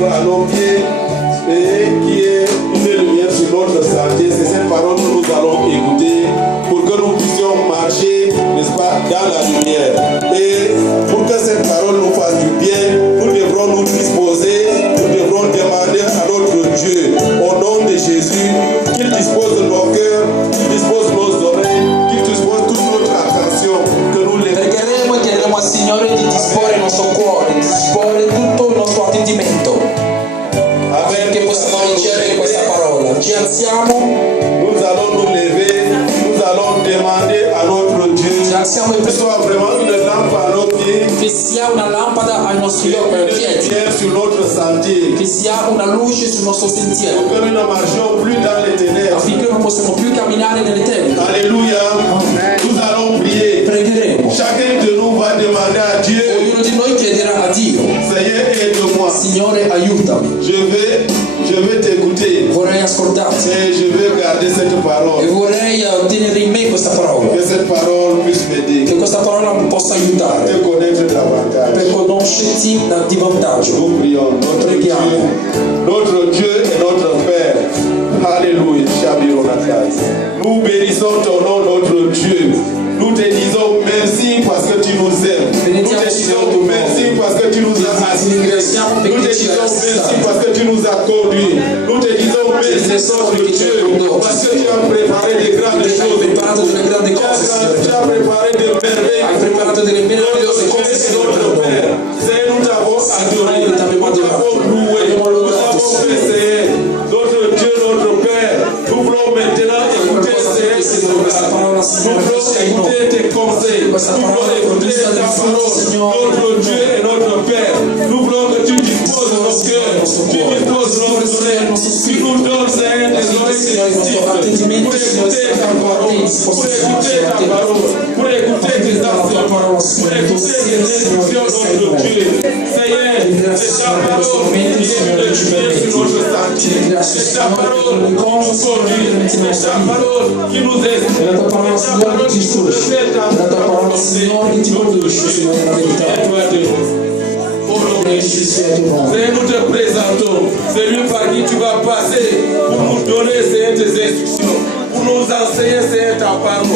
lampe à nos pieds et qui est une lumière sur notre santé. C'est cette parole que nous allons écouter pour que nous puissions marcher, n'est-ce pas, dans la lumière. Et pour que cette parole nous fasse du bien, nous devrons nous disposer, nous devrons demander à notre Dieu, au nom de Jésus, qu'il dispose de nos cœurs, qu'il dispose de nos oreilles, qu'il dispose toute notre attention, que nous les pregheremo e chiederemo al Signore di disporre il nostro cuore, di disporre tutto il nostro attendimento affinché possiamo ricevere questa parola. Ci alziamo, nous allons nous lever, nous allons demander à notre Dieu ci alziamo e que ce soit vraiment une lampe à nos pieds, che sia una lampada ai nostri une piedi, lumière sur notre sentier, che sia una luce sul nostro sentiero, pour que nous ne marchions plus dans les ténèbres. affinché non possiamo più camminare nelle tenebre. Alléluia. Nous allons prier. Pregheremo. Chacun de nous va demander à Dieu, Ognuno di noi chiederà a Dio: Seigneur, aide-moi. Signore, aiutami, Je vais t'écouter vorrei ascoltarti et je vais garder cette e parole. vorrei tenere in me questa parola, Que cette parole puisse m'aider, che questa parola mi possa aiutare te connaître davantage. per conoscerti di vantaggio. Nous prions. Notre Dieu et notre Père. Alléluia. Nous bénissons ton nom, notre Dieu. Nous te disons merci parce que tu nous aimes. Nous te disons merci parce que tu nous as assurés. Nous te disons merci parce que tu nous as conduits. Nous te disons merci, notre Dieu, parce que tu as préparé de grandes choses. Tu as préparé de merveilles. Notre Père, Seigneur, nous t'avons adoré, nous t'avons loué, nous t'avons fait, notre Dieu, notre Père. Nous voulons maintenant écouter ces paroles. Nous voulons écouter tes conseils. Nous voulons écouter ta parole. Notre Dieu et notre Père. Nous voulons que tu disposes de nos cœurs. Tu disposes de nos oreilles. Tu nous donnes, Seigneur, des oreilles sensitives pour écouter ta parole. Pour écouter ta parole. Pour écouter tes actions. Pour écouter tes instructions, notre Dieu. Seigneur, c'est ta parole qui est une lumière sur notre sentier. C'est ta parole qui nous conduit. C'est ta parole qui nous aide. C'est ta parole qui nous reflète ta parole. Seigneur, nous te présentons celui par qui tu vas passer pour nous donner tes instructions, pour nous enseigner ta parole,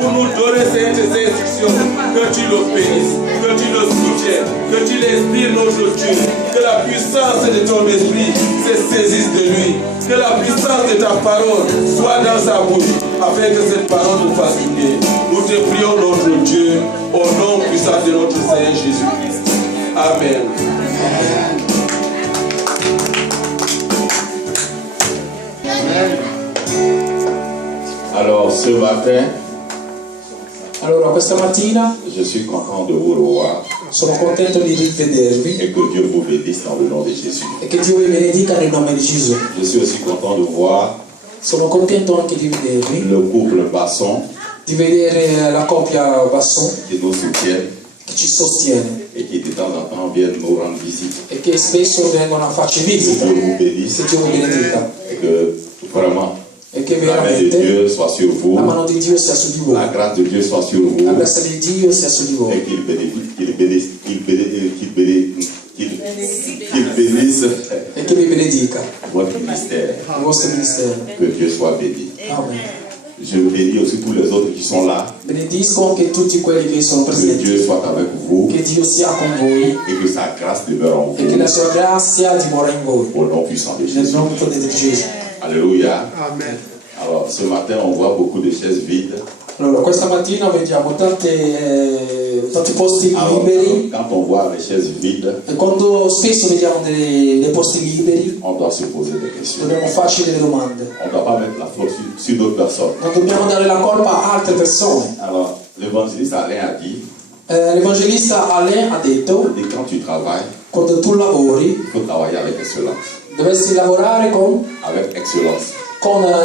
pour nous donner tes instructions. Que tu le bénisses, que tu le soutiennes, que tu l'inspires, notre Dieu. Que la puissance de ton esprit se saisisse de lui. Que la puissance de ta parole soit dans sa bouche, afin que cette parole nous fasse du bien. Nous te prions, notre Dieu, au nom puissant de notre Seigneur Jésus-Christ. Amen. Alors ce matin, Allora, questa mattina je suis content de vous revoir sono contento di rivedervi et que Dieu vous bénisse dans le nom de Jésus. e che Dio vi benedica nel nome di Gesù. Je suis aussi content de voir Sono contento anche di vedervi, le couple Basson di vedere la coppia Basson qui nous soutiennent che ci sostiene et qui de temps en temps viennent nous rendre visite. e che spesso vengono a farci Que visita. Dieu vous bénisse Che Dio vi benedica et que vraiment e che la main de veramente Dieu soit sur vous, la mano di Dio sia su di voi, la grâce de Dieu soit sur vous la grazia di Dio sia su di voi et qu'il bénisse e che vi benedica votre ministère. il vostro ministero. Que Dieu soit béni. Amen. Je bénis aussi tous les autres qui sont là. Benedisco anche tutti quelli che sono Que presenti, Dieu soit avec vous che Dio sia con voi et que sa grâce demeure en e che la vous. sua grazia dimora in voi Au nom puissant de nel Jésus. nome di Gesù. Alléluia. Amen. Alors ce matin, on voit beaucoup de chaises vides. Allora, questa mattina vediamo tanti posti Alors, liberi quand on voit les chaises vides, e quando spesso vediamo dei posti liberi on doit se poser des questions. dobbiamo farci delle domande. On ne doit pas mettre la faute sur d'autres personnes. Non dobbiamo dare la colpa a altre persone. Alors, l'évangéliste Alain a dit, L'evangelista Alain ha detto: et quand tu travailles, quando tu lavori il faut travailler avec excellence. dovresti lavorare con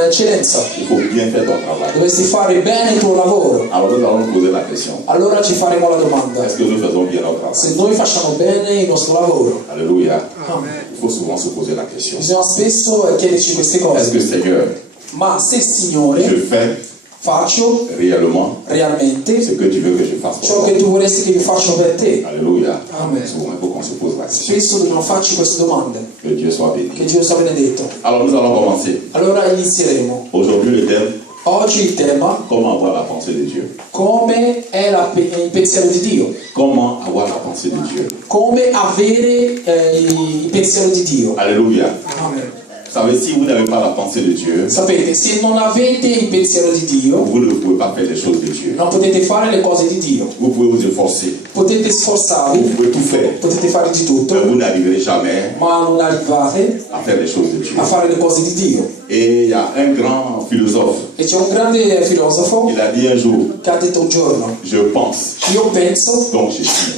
eccellenza, Il faut bien faire ton travail. dovresti fare bene il tuo lavoro. Alors nous allons poser la question. Allora ci faremo la domanda: Est-ce que nous faisons bien notre travail? se noi facciamo bene il nostro lavoro? Alléluia. Amen. Il faut souvent se poser la question. Bisogna spesso chiederci queste Est-ce cose. que Seigneur, Ma se il Signore je fais faccio réellement realmente ce que tu veux que je fasse ciò pour toi. che tu vorresti che io faccia per te. Alléluia. Amen. Souvent, il faut qu'on se pose la question. Spesso dobbiamo farci queste domande. Que Dieu soit béni. Che Dio sia benedetto. Alors, nous allons commencer. Allora inizieremo. Aujourd'hui, le thème, Oggi il tema: comment avoir la pensée de Dieu. come è il pensiero di Dio. Comment avoir la pensée de Dieu. Come avere il pensiero di Dio. Alléluia. Amen. Vous savez, si vous n'avez pas la pensée de Dieu, Sapete, se non avete il pensiero di Dio, vous ne pouvez pas faire les choses de Dieu. non potete fare le cose di Dio. Vous pouvez vous efforcer. Potete Vous sforzarvi, pouvez tout faire. potete fare di Mais tutto, vous n'arriverez jamais ma non arrivate à faire les choses de Dieu. a fare le cose di Dio. Et il y a un grand philosophe, E c'è un grande filosofo il a dit un jour, che ha detto un giorno: je pense, io penso donc je suis.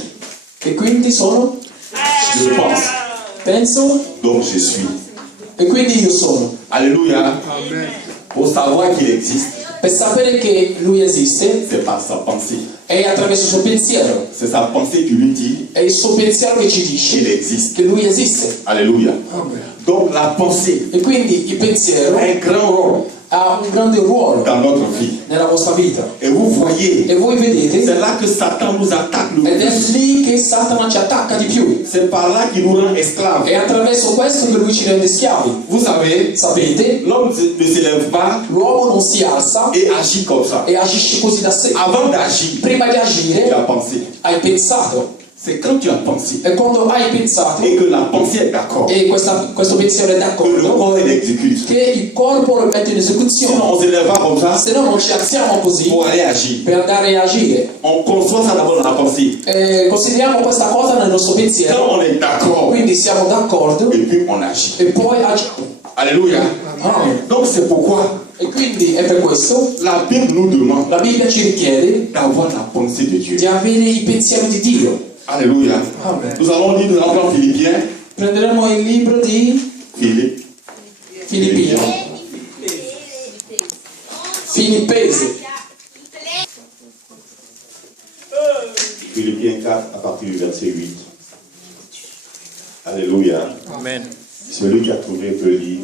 e quindi sono, Je pense, penso donc je suis. e quindi io sono. Alléluia. Pour savoir qu'il existe, Per sapere che lui esiste c'est par sa pensée. è attraverso il suo pensiero. C'est sa pensée qui lui dit È il suo pensiero che ci qu'il dice existe. che lui esiste. Alléluia. Amen. Donc la pensée E quindi il pensiero a un grand rôle ha un grande ruolo dans notre vie. nella vostra vita. Et vous voyez, E voi vedete, c'est là que Satan nous attaque le ed è plus. lì che Satana ci attacca di più. C'est par là qu'il nous rend esclaves. È attraverso questo che lui ci rende schiavi. Vous savez, Sapete, l'homme ne se lève pas l'uomo non si alza et agit comme ça. e agisce così da sé. Avant d'agir, Prima di tu agire as pensé. hai pensato. C'est quand tu as pensé E quando hai pensato et que la pensée est d'accord, e questo pensiero è que le d'accordo, corps l'exécute. che il corpo lo mette in esecuzione. Sinon, on ne se lève pas comme ça Se no non ci alziamo così pour aller agir. per andare a agire. On conçoit ça d'abord dans la pensée. Consideriamo questa cosa nel nostro Quand pensiero, on est d'accord, quindi siamo d'accordo et puis on agit. e poi agiamo. Alléluia. Amen. Donc c'est pourquoi E quindi è per questo la Bible nous demande la Bibbia ci richiede d'avoir la pensée de Dieu. di avere il pensiero di Dio. Alléluia. Amen. Nous allons lire dans Philippiens. Prenderemo il libro di Philippe. Filippino, Filippesi, Philippiens 4 à partir du verset 8. Alléluia. Amen. Celui qui a trouvé peut lire.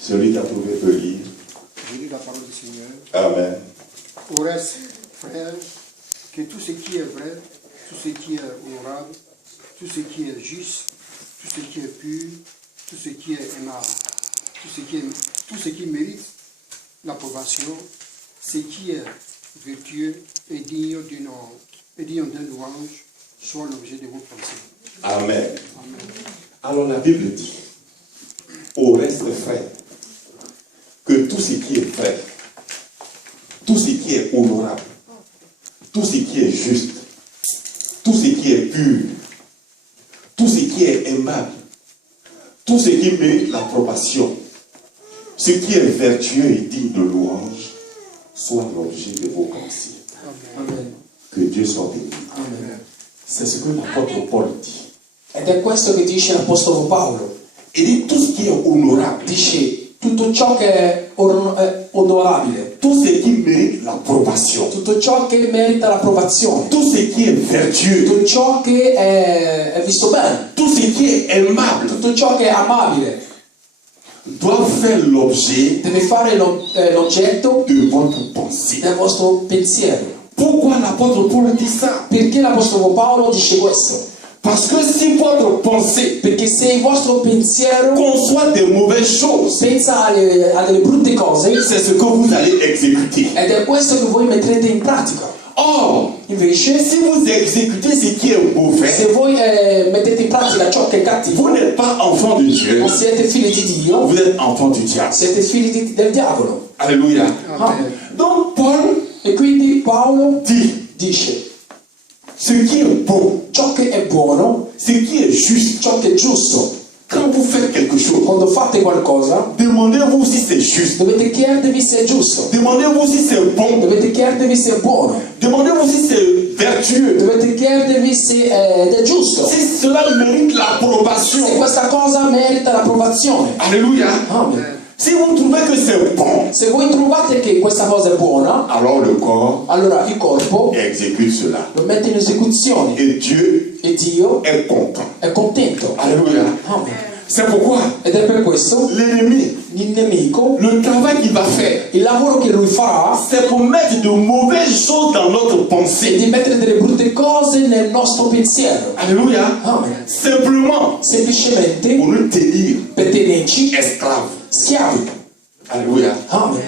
Celui qui a trouvé peut lire. Je lis la parole du Seigneur. Amen. Au reste, frères, que tout ce qui est vrai, tout ce qui est honorable, tout ce qui est juste, tout ce qui est pur, tout ce qui est aimable, tout ce qui mérite l'approbation, ce qui est vertueux et digne d'un louange, soit l'objet de vos pensées. Amen. Amen. Alors la Bible dit, au reste frère, que tout ce qui est vrai, tout ce qui est honorable, tout ce qui est juste, tout ce qui est pur, tout ce qui est aimable, tout ce qui mérite l'approbation, ce qui est vertueux et digne de louange, soit l'objet de vos pensées. Amen. Que Dieu soit béni. Amen. C'est ce que l'apôtre Paul dit. Ed è questo che dice l'Apostolo Paolo. Il dit tout ce qui est honorable, Dice tutto ciò che è onorabile, tout ce qui mérite l'approbation, tutto ciò che merita l'approvazione, tout ce qui est vertueux, tutto ciò che è visto bene, tout ce qui est aimable, tutto ciò che è amabile, doit faire l'objet deve fare l'oggetto de votre pensée. del vostro pensiero. Pourquoi l'apôtre Paul dit ça? Perché l'Apostolo Paolo dice questo? Parce que si votre pensée Perché se il vostro pensiero conçoit des mauvaises choses, pensa a delle brutte cose, c'est ce que vous allez exécuter. ed è questo che voi metterete in pratica. Or, Invece, si vous exécutez ce qui est mauvais, se voi mettete in pratica ciò che è cattivo, vous n'êtes pas enfant de Dieu, non siete figli di Dio, vous êtes enfant du diable. siete figli del diavolo. Alléluia. Amen. Donc Paul E quindi Paolo dit, dice ce qui est bon, ciò che è buono, ce qui est juste, ciò che è giusto. quand vous faites quelque chose, Quando fate qualcosa, demandez-vous si c'est juste. dovete chiedervi se è giusto, Demandez-vous si c'est bon. dovete chiedervi se è buono, Demandez-vous si c'est vertueux. dovete chiedervi se è giusto, Si cela mérite se l'approbation. questa cosa merita l'approvazione. Alléluia. Amen. Si vous trouvez que c'est bon, Se voi trovate che questa cosa è buona, alors le corps allora il corpo exécute cela. lo mette in esecuzione Et Dieu e Dio est content. è contento. Alléluia. Amen. C'est pourquoi Ed è per questo l'ennemi, il nemico, le travail qu'il va faire, il lavoro che lui farà c'est pour mettre de mauvaises choses dans notre è pensée. di mettere delle brutte cose nel nostro pensiero. Alléluia. Amen. Simplement Semplicemente pour nous tenir per tenerci esclaves. schiavi. Alléluia. Amen.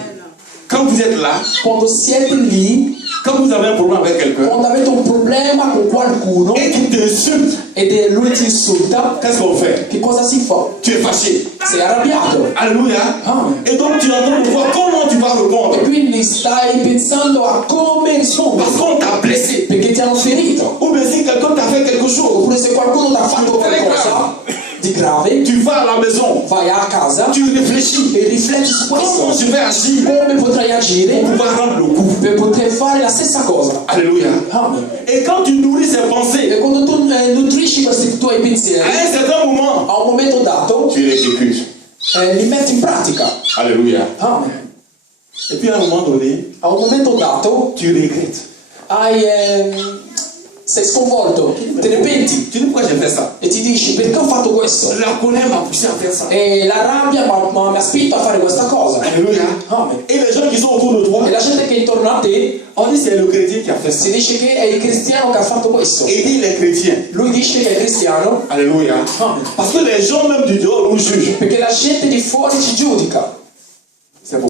Quand vous êtes là, Quando siete lì, quand vous avez un problème avec quelqu'un quando avete un problema con qualcuno et qu'il t'insulte, ed lui ti insulta, qu'est-ce qu'on fait? che cosa si fa? Tu es fâché. Sei arrabbiato. Alléluia. Amen. Et donc tu es en train de voir comment tu vas répondre. E quindi stai pensando a come rispondere, Parce qu'on t'a blessé. perché ti hanno ferito. Ou bien si quelqu'un t'a fait quelque chose, Oppure se qualcuno ti ha fatto qualcosa di grave, tu vas à la maison, vai a casa tu réfléchis. e rifletti su Comment questo. je vais agir Come potrai agire pour pouvoir rendre le coup? per poter fare la stessa cosa. Alléluia. Amen. Et quand tu nourris ces pensées, E quando tu nutrisci questi tuoi à pensieri, un certain moment, a un momento dato tu les exécutes. li metti in pratica. Alléluia. Amen. Et puis à un moment donné, A un momento dato tu regrettes. sei sconvolto, te ne penti Tu dis pourquoi j'ai fait ça? e ti dici perché ho fatto questo? La colère m'a poussé à faire ça. E la rabbia mi ha spinto a fare questa cosa. Alléluia. Amen. Et les gens qui sont autour de toi, E la gente che è intorno a te on dit c'est le chrétien qui a fait ça. si dice che è il cristiano che ha fatto questo. Aider les chrétiens. Lui dice che è cristiano Alléluia. Amen. Parce que les gens même du dehors nous jugent. perché la gente di fuori ci giudica.